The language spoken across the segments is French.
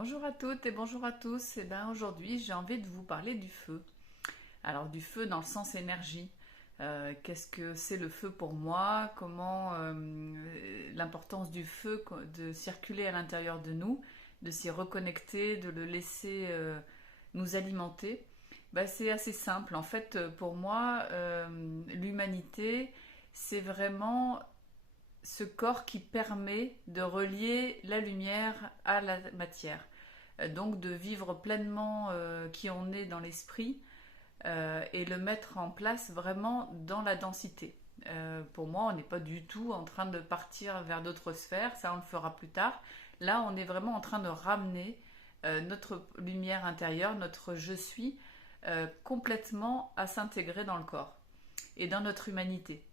Bonjour à toutes et bonjour à tous. Aujourd'hui, j'ai envie de vous parler du feu. Alors, du feu dans le sens énergie. Qu'est-ce que c'est le feu pour moi? Comment l'importance du feu de circuler à l'intérieur de nous, de s'y reconnecter, de le laisser nous alimenter. C'est assez simple. En fait, pour moi, l'humanité, c'est vraiment ce corps qui permet de relier la lumière à la matière. Donc de vivre pleinement qui on est dans l'esprit et le mettre en place vraiment dans la densité. Pour moi, on n'est pas du tout en train de partir vers d'autres sphères, ça on le fera plus tard. Là, on est vraiment en train de ramener notre lumière intérieure, notre je suis, complètement à s'intégrer dans le corps et dans notre humanité.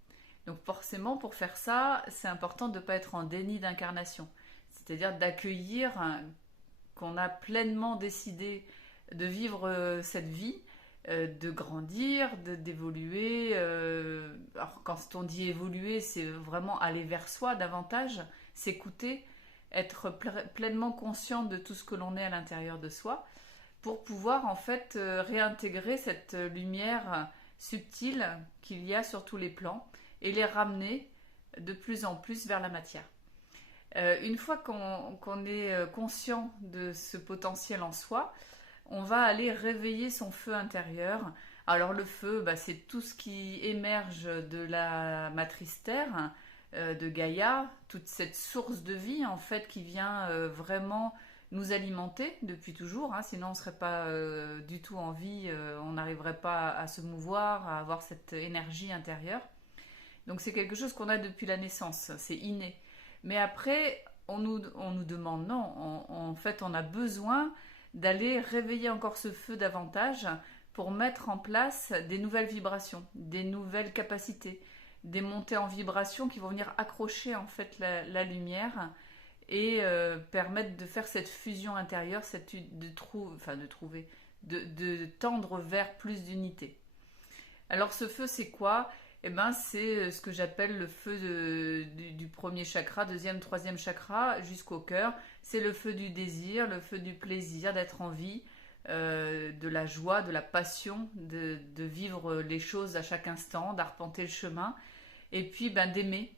Donc forcément, pour faire ça, c'est important de ne pas être en déni d'incarnation. C'est-à-dire d'accueillir qu'on a pleinement décidé de vivre cette vie, de grandir, d'évoluer. Alors quand on dit évoluer, c'est vraiment aller vers soi davantage, s'écouter, être pleinement conscient de tout ce que l'on est à l'intérieur de soi, pour pouvoir en fait réintégrer cette lumière subtile qu'il y a sur tous les plans et les ramener de plus en plus vers la matière. Une fois qu'on est conscient de ce potentiel en soi, on va aller réveiller son feu intérieur. Alors le feu, c'est tout ce qui émerge de la matrice Terre, de Gaïa, toute cette source de vie en fait qui vient vraiment nous alimenter depuis toujours, hein, sinon on ne serait pas du tout en vie, on n'arriverait pas à se mouvoir, à avoir cette énergie intérieure. Donc c'est quelque chose qu'on a depuis la naissance, c'est inné. Mais après, on nous demande, non, en fait on a besoin d'aller réveiller encore ce feu davantage pour mettre en place des nouvelles vibrations, des nouvelles capacités, des montées en vibration qui vont venir accrocher en fait la lumière et permettre de faire cette fusion intérieure, de tendre vers plus d'unité. Alors ce feu c'est quoi? C'est ce que j'appelle le feu du premier chakra, deuxième, troisième chakra, jusqu'au cœur. C'est le feu du désir, le feu du plaisir d'être en vie, de la joie, de la passion, de vivre les choses à chaque instant, d'arpenter le chemin. Et puis d'aimer.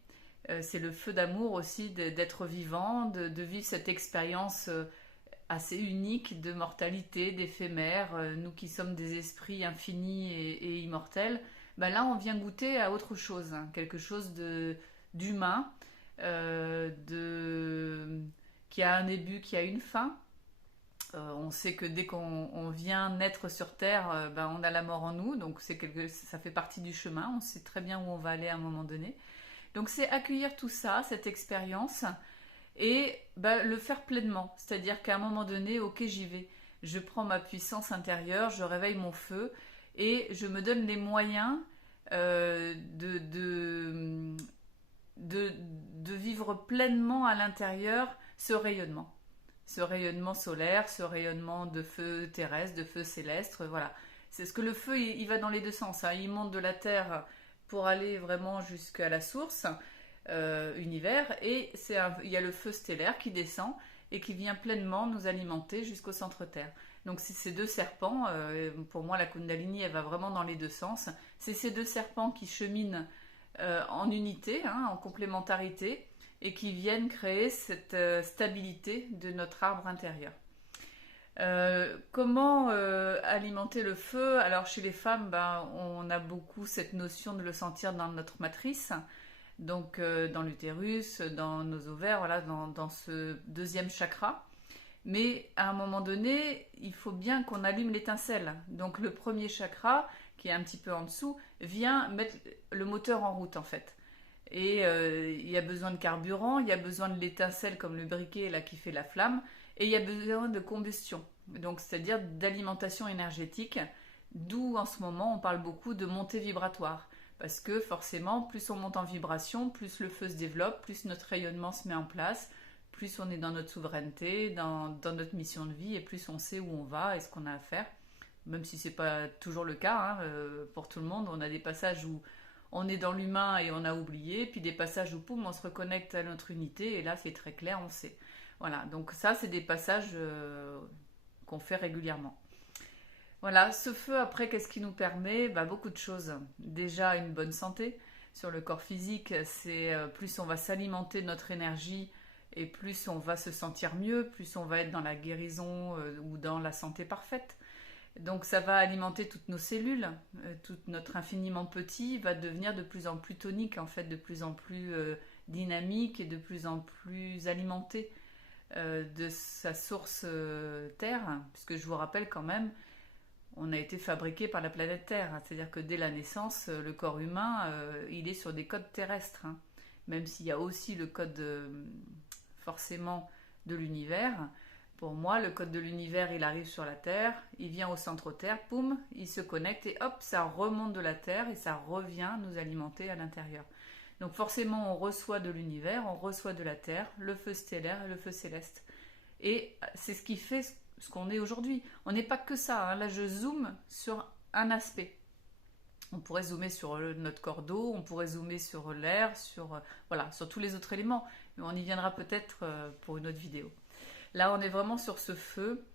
C'est le feu d'amour aussi, d'être vivant, de vivre cette expérience assez unique de mortalité, d'éphémère. Nous qui sommes des esprits infinis et immortels, là on vient goûter à autre chose, hein, quelque chose d'humain, qui a un début, qui a une fin. On sait que dès qu'on vient naître sur Terre, on a la mort en nous, donc ça fait partie du chemin, on sait très bien où on va aller à un moment donné. Donc c'est accueillir tout ça, cette expérience, et le faire pleinement. C'est-à-dire qu'à un moment donné, ok, j'y vais. Je prends ma puissance intérieure, je réveille mon feu, et je me donne les moyens de vivre pleinement à l'intérieur ce rayonnement. Ce rayonnement solaire, ce rayonnement de feu terrestre, de feu céleste, voilà. C'est ce que le feu, il va dans les deux sens, hein. Il monte de la terre pour aller vraiment jusqu'à la source, univers, et il y a le feu stellaire qui descend et qui vient pleinement nous alimenter jusqu'au centre Terre. Donc c'est ces deux serpents, pour moi la Kundalini elle va vraiment dans les deux sens, c'est ces deux serpents qui cheminent en unité, hein, en complémentarité, et qui viennent créer cette stabilité de notre arbre intérieur. Comment alimenter le feu? Alors chez les femmes, on a beaucoup cette notion de le sentir dans notre matrice, donc dans l'utérus, dans nos ovaires, voilà, dans ce deuxième chakra. Mais à un moment donné, il faut bien qu'on allume l'étincelle. Donc le premier chakra, qui est un petit peu en dessous, vient mettre le moteur en route en fait. Et il y a besoin de carburant, il y a besoin de l'étincelle comme le briquet là qui fait la flamme, et il y a besoin de combustion, donc c'est-à-dire d'alimentation énergétique, d'où en ce moment on parle beaucoup de montée vibratoire. Parce que forcément, plus on monte en vibration, plus le feu se développe, plus notre rayonnement se met en place, plus on est dans notre souveraineté, dans notre mission de vie, et plus on sait où on va et ce qu'on a à faire. Même si c'est pas toujours le cas, hein, pour tout le monde, on a des passages où on est dans l'humain et on a oublié, puis des passages où poum, on se reconnecte à notre unité, et là c'est très clair, on sait. Voilà, donc ça, c'est des passages qu'on fait régulièrement. Voilà, ce feu, après, qu'est-ce qui nous permet? Beaucoup de choses. Déjà, une bonne santé sur le corps physique, c'est plus on va s'alimenter de notre énergie et plus on va se sentir mieux, plus on va être dans la guérison ou dans la santé parfaite. Donc ça va alimenter toutes nos cellules, tout notre infiniment petit va devenir de plus en plus tonique, en fait, de plus en plus dynamique et de plus en plus alimenté de sa source Terre, puisque je vous rappelle quand même, on a été fabriqué par la planète Terre, hein. C'est-à-dire que dès la naissance, le corps humain, il est sur des codes terrestres, hein. Même s'il y a aussi le code forcément de l'univers. Pour moi, le code de l'univers, il arrive sur la Terre, il vient au centre Terre, poum, il se connecte et hop, ça remonte de la Terre et ça revient nous alimenter à l'intérieur. Donc forcément, on reçoit de l'univers, on reçoit de la Terre, le feu stellaire et le feu céleste. Et c'est ce qui fait ce qu'on est aujourd'hui. On n'est pas que ça, hein. Là, je zoome sur un aspect. On pourrait zoomer sur notre corps d'eau, on pourrait zoomer sur l'air, voilà, sur tous les autres éléments. Mais on y viendra peut-être pour une autre vidéo. Là, on est vraiment sur ce feu.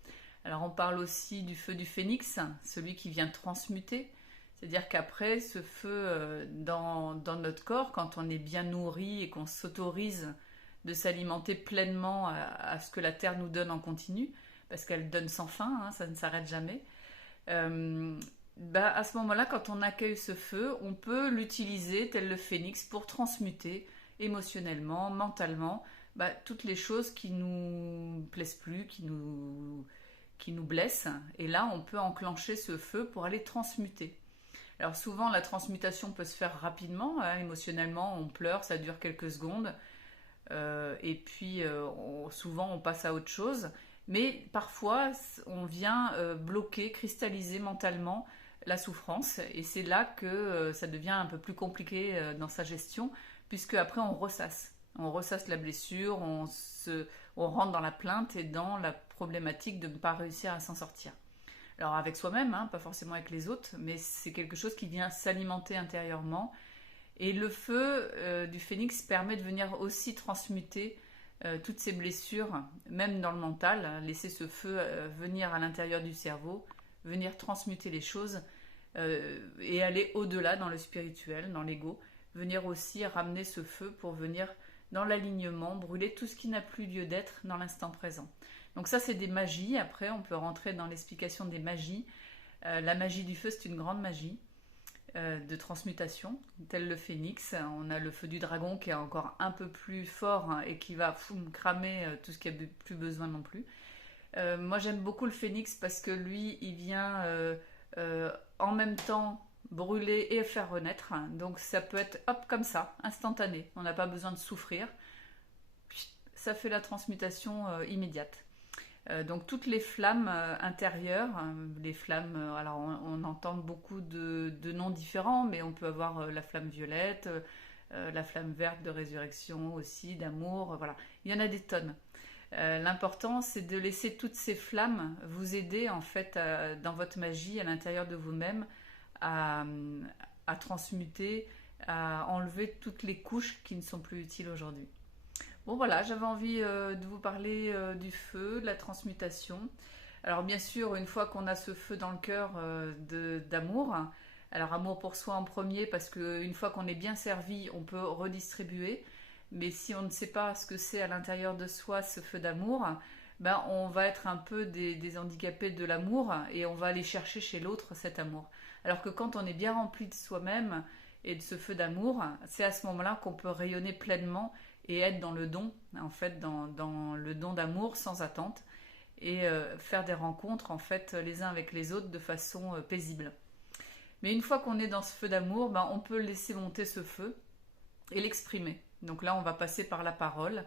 Alors, on parle aussi du feu du phénix, celui qui vient transmuter. C'est-à-dire qu'après, ce feu dans notre corps, quand on est bien nourri et qu'on s'autorise de s'alimenter pleinement à ce que la Terre nous donne en continu, parce qu'elle donne sans fin, hein, ça ne s'arrête jamais. À ce moment-là, quand on accueille ce feu, on peut l'utiliser tel le phénix pour transmuter émotionnellement, mentalement, toutes les choses qui nous plaisent plus, qui nous blessent. Et là, on peut enclencher ce feu pour aller transmuter. Alors souvent, la transmutation peut se faire rapidement, hein, émotionnellement, on pleure, ça dure quelques secondes. Et puis, souvent, on passe à autre chose. Mais parfois, on vient bloquer, cristalliser mentalement la souffrance. Et c'est là que ça devient un peu plus compliqué dans sa gestion, puisque après, on ressasse. On ressasse la blessure, on rentre dans la plainte et dans la problématique de ne pas réussir à s'en sortir. Alors avec soi-même, hein, pas forcément avec les autres, mais c'est quelque chose qui vient s'alimenter intérieurement. Et le feu du phénix permet de venir aussi transmuter toutes ces blessures, même dans le mental, hein, laisser ce feu venir à l'intérieur du cerveau, venir transmuter les choses et aller au-delà dans le spirituel, dans l'ego, venir aussi ramener ce feu pour venir dans l'alignement, brûler tout ce qui n'a plus lieu d'être dans l'instant présent. Donc ça, c'est des magies. Après, on peut rentrer dans l'explication des magies. La magie du feu, c'est une grande magie de transmutation, tel le phénix. On a le feu du dragon qui est encore un peu plus fort, hein, et qui va cramer tout ce qui n'a plus besoin non plus. Moi, j'aime beaucoup le phénix parce que lui, il vient en même temps brûler et faire renaître. Donc ça peut être hop comme ça, instantané. On n'a pas besoin de souffrir. Ça fait la transmutation immédiate. Donc toutes les flammes intérieures, les flammes, alors on entend beaucoup de noms différents, mais on peut avoir la flamme violette, la flamme verte de résurrection aussi, d'amour, voilà. Il y en a des tonnes. L'important, c'est de laisser toutes ces flammes vous aider en fait dans votre magie à l'intérieur de vous-même à transmuter, à enlever toutes les couches qui ne sont plus utiles aujourd'hui. Bon voilà, j'avais envie de vous parler du feu, de la transmutation. Alors bien sûr, une fois qu'on a ce feu dans le cœur d'amour, alors amour pour soi en premier, parce qu'une fois qu'on est bien servi, on peut redistribuer. Mais si on ne sait pas ce que c'est à l'intérieur de soi, ce feu d'amour, on va être un peu des handicapés de l'amour et on va aller chercher chez l'autre cet amour. Alors que quand on est bien rempli de soi-même et de ce feu d'amour, c'est à ce moment-là qu'on peut rayonner pleinement et être dans le don, en fait, dans le don d'amour sans attente et faire des rencontres, en fait, les uns avec les autres de façon paisible. Mais une fois qu'on est dans ce feu d'amour, on peut laisser monter ce feu et l'exprimer. Donc là, on va passer par la parole.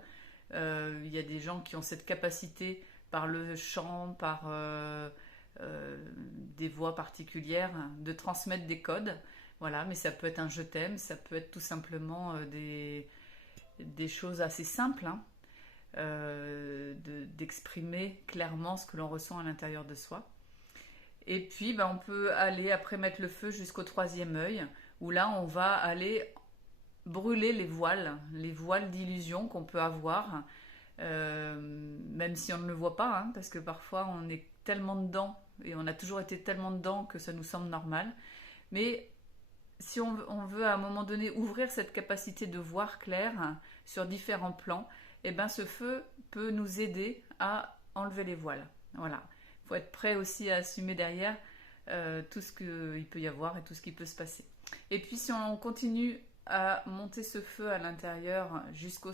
Il y a des gens qui ont cette capacité par le chant, par des voix particulières, de transmettre des codes. Voilà, mais ça peut être un je t'aime, ça peut être tout simplement des choses assez simples, hein, d'exprimer clairement ce que l'on ressent à l'intérieur de soi. Et puis on peut aller après mettre le feu jusqu'au troisième œil, où là on va aller brûler les voiles d'illusion qu'on peut avoir même si on ne le voit pas, hein, parce que parfois on est tellement dedans et on a toujours été tellement dedans que ça nous semble normal. Mais si on veut à un moment donné ouvrir cette capacité de voir clair sur différents plans, et ben ce feu peut nous aider à enlever les voiles. Voilà. Il faut être prêt aussi à assumer derrière tout ce qu'il peut y avoir et tout ce qui peut se passer. Et puis si on continue à monter ce feu à l'intérieur jusqu'au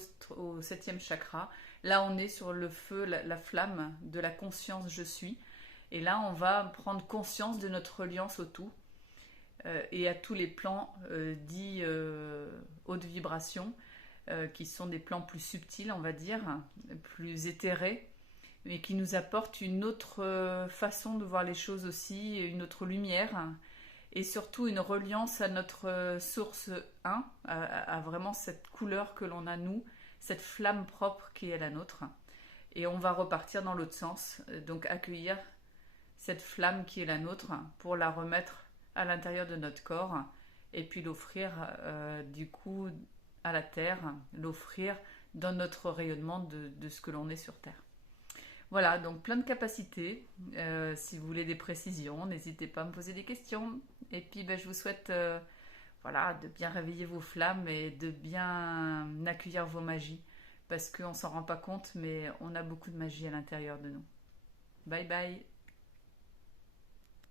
septième chakra, là on est sur le feu, la flamme de la conscience je suis. Et là on va prendre conscience de notre reliance au tout et à tous les plans dits haute vibration, qui sont des plans plus subtils, on va dire, plus éthérés, mais qui nous apportent une autre façon de voir les choses aussi, une autre lumière, et surtout une reliance à notre source 1, à vraiment cette couleur que l'on a nous, cette flamme propre qui est la nôtre. Et on va repartir dans l'autre sens, donc accueillir cette flamme qui est la nôtre pour la remettre à l'intérieur de notre corps et puis l'offrir du coup à la terre, l'offrir dans notre rayonnement de ce que l'on est sur terre. Voilà, donc plein de capacités. Si vous voulez des précisions, n'hésitez pas à me poser des questions. Et puis je vous souhaite voilà, de bien réveiller vos flammes et de bien accueillir vos magies. Parce qu'on ne s'en rend pas compte, mais on a beaucoup de magie à l'intérieur de nous. Bye bye.